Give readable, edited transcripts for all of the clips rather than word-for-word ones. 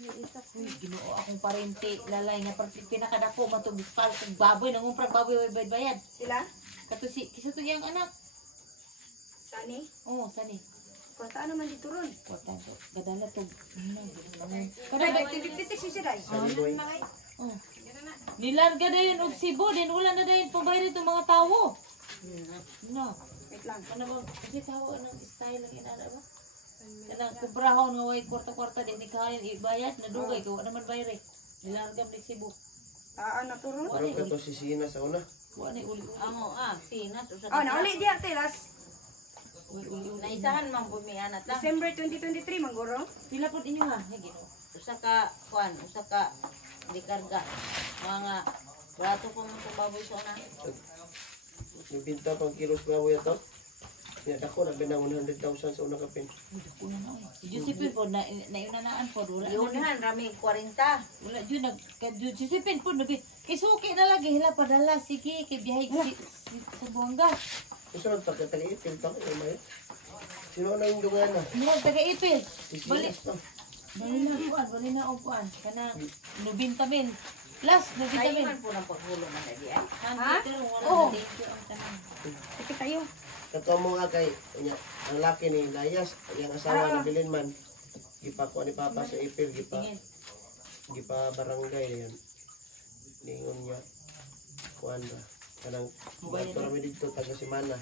isa ko. Ginoo akong parente, lalay nga pinakadako matong bispal kung baboy nangumprag baboy bayad. Sila? Kato si kisa to yang anak. Sani? Oh, sani. Kwartaan naman dito ron. Kwartaan to. Gadala to. Kada ba 56 yung siya Oh. Nilarga na yun og Cebu, din wala na dayon pambayad itong mga tao. No. Wait lang. Ano ba? Kasi tao ng style ang inana ba? Kanang kubrahon nga way kwarta-kwarta din ni kain ibayad na dugay ko naman bayre. Nilarga ni Cebu. Taan na to ron. Parang ka to si Sina sa una. Wa ni uli. Amo sinas usa. Oh, nauli diya telas. Naisahan man bumianat lang. December 2023 mangguro. Pila pod inyo ha? Ginoo. Usa ka kuan, usa ka di karga. Mga brato ko man baboy sa una. Nibinta pang kilos baboy ato. Yan ako nagbinang 100,000 sa una kapin. Si Josephine po na iunanaan po wala. Yunan rami 40. Wala jud nag Josephine po nabi. Kisuki na lagi hila padala sige kay biyahe sa Buanga. Gusto nang pagkatali-ipil pa ko may. Sino na yung dugan na? Mo taga-ipil. Balik. Bali na upuan. Kana 90,000. Plus 90,000. Man po nang paghulo man di ay. Ha? Oo. Ang tanan. Ito tayo. Kato mo nga kay ang laki ni Layas, yung asawa ni Bilinman. Gipakuha ni Papa sa ipil, gipa barangay yan. Ningon niya. Kuan ba? Kanang bato rami dito taga Simana.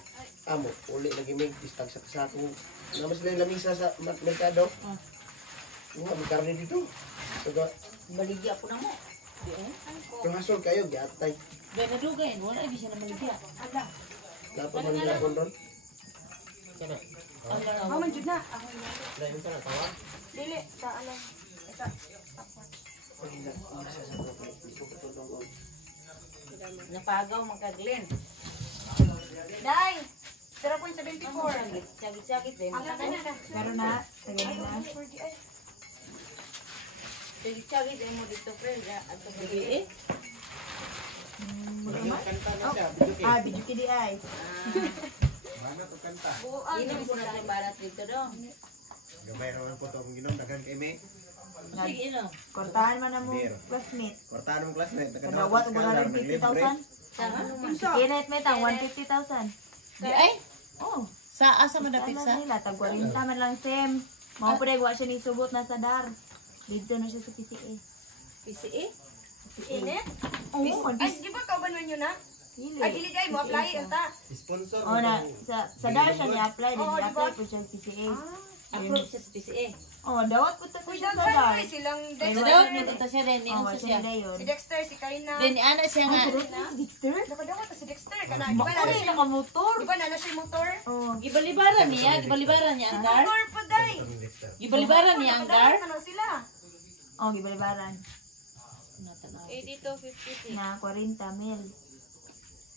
Amo, uli lagi mig tag sa kasako. Naman sila lamisa sa merkado. Nga magkarni dito. Taga Baligya po na mo. kung hasol kayo giatay. Dahil nadugay, wala ay bisa na maligya. Ada. Dapat man nila ron. Maman jud na. Ako na. Dahil sa tawa. Dili sa ano. Sa Napagaw man ka Glen. Dai. 0.74. Sagit-sagit din. Pero na, tagay na. Sagit-sagit din mo dito friend. Ato Eh? Video kidi ay. Mana to kanta? Inom ko na sa barat dito do. Gamay ra man po to kung ginom dagan kay me. Sige, ino. Kortahan man mo classmate. Kortahan mo classmate Kadawat og 150,000. Kinait may tang 150,000. Di ay? Oh, Sa asa man dapit sa? nila tag 40 man lang sem. Mao pud wa siya ni subot na sa dar. Dito na siya sa PCA. PCE? Ini? Oh, Ay, di ba kauban man yun na? Ay, dili ay mo apply enta. Sponsor. Oh na sa dar siya ni apply, Oo, ni diba? apply po siya sa PCA. Approve siya sa PCE. Oh, dawat ko ta Uy, siya sa daghan dar. ay silang Sa Dexter. daw ni dito siya din ni Oh, unsa siya siya. na yun. Si Dexter, si Karina. Din ni ana siya nga. Si Dexter? Nakadawat si Dexter kana. Di ba na Makulit siya? na ka motor. Di ba na siya motor? Oh, Gibalibaran niya ang dar. Motor po day. Gibalibaran niya ang dar. Nakadawat na sila. oh gibalibaran Natanaw. 80 to 56. na 40 mil.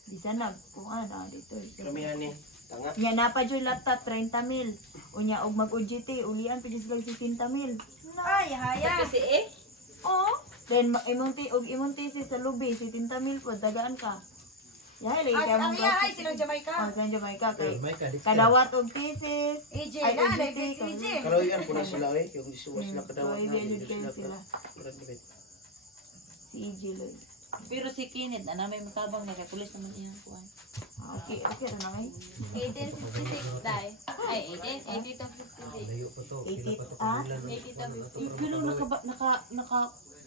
Di sana kuan dito. Kami ani. Tanga. Nya napa joy laptop 30 mil. Unya og mag-UGT ulian pidi sila 60 mil. Ay, haya. PCE? Oh, then imong thesis sa lubi 70 mil po dagaan ka. Yahay lagi ka Ang mong iya ay silang Jamaica. Oh, sa Jamaica kay May ka kadawat og thesis. AJ Ay, na, AJT, like AJ. Kalau yan po na sila eh. Yung isuwas sila kadawat So, na. i-validate sila. Si EJ Lloyd. Pero si Kenneth ana may matabang na kay pulis naman iyang kuan. Okay, okay na lang eh. 1856 dai. Ay, 80 to 56. 80 ah? 80 to 50. Pero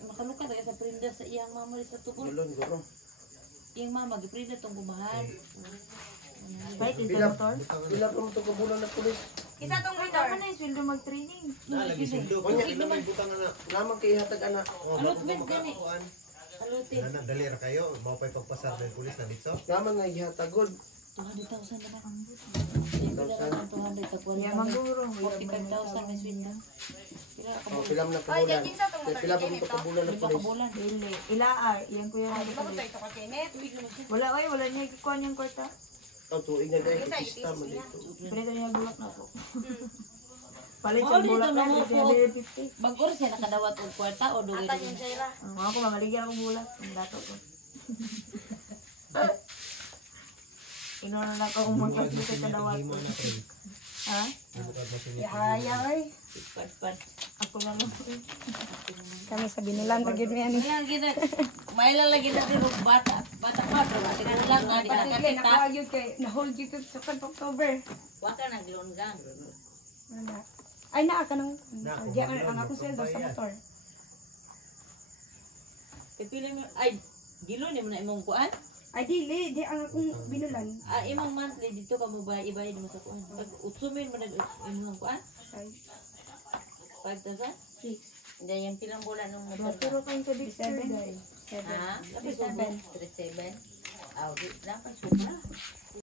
nakalukad ka sa prinda sa iyang mama sa tugon. Gulon, guro. Iyang mama giprinda tong gumahan. Right, is the motor? Ilan po ito kabulan na pulis. Isa tong Tama motor. na yung sweldo mag-training. Lagi sundo. Kunya, Sige naman. naman kay hatag anak. Allotment gani. Alutin. Nana dali ra kayo, mao pay pagpasar ng pulis na dito. Naman nga ihatagod. 200,000 na lang. 200,000. 200 tag Kaya maguro. 45,000 may sweldo. Pila ka Oh, mo? pilam na Ay, kabulan. yan sa tong motor. Pila po ito kabulan na Pila ka pulis. bulan. Dili. Ilaar. Iyan ko yung Di ba ko ito ka Kenneth? Wala ay, wala niya ikukuha yung kwarta. Ang tuig na dahil Isa, kista mo itis niya. dito. Pwede niya bulak na ako. Palit Oh, yung dito bulak na na. mo Kasi po. 150. Bagor siya nakadawat og kwarta o dugay Atan din. yung Jaira. Mga ko mamaligyan akong bulak. Ang dato ko. Ino na lang ako magkasli sa kadawat ko. Ha? Bukad mo sinit. Yaya oy. Pad-pad. Ako lang lang. Kami sa binulan tagid mi ani. Kaya gina, may lalagyan natin ng bata. Bata pa, bro. Tingnan lang nga, di ka Pasigli nakakita. nakuha gyud kay na-hold gyud ko sa kan October. Wa ka naglunggang. Wala. Ay naa ka nang Na, diyan kung ang akong sweldo sa bayad. motor. Pipili mo, ay, gilo ni mo na imong kuan. Ay dili, di ang akong binulan. Imong monthly dito ka mo ba ibayad mo sa kuan. Pag utsumin mo nag imong kuan, Ay, 5,000. Hindi yung pilang bulan nung motor. Maturo kayong sa Dexter, 7. guys. Ha? 37. 37? Aw, di dapat sobra.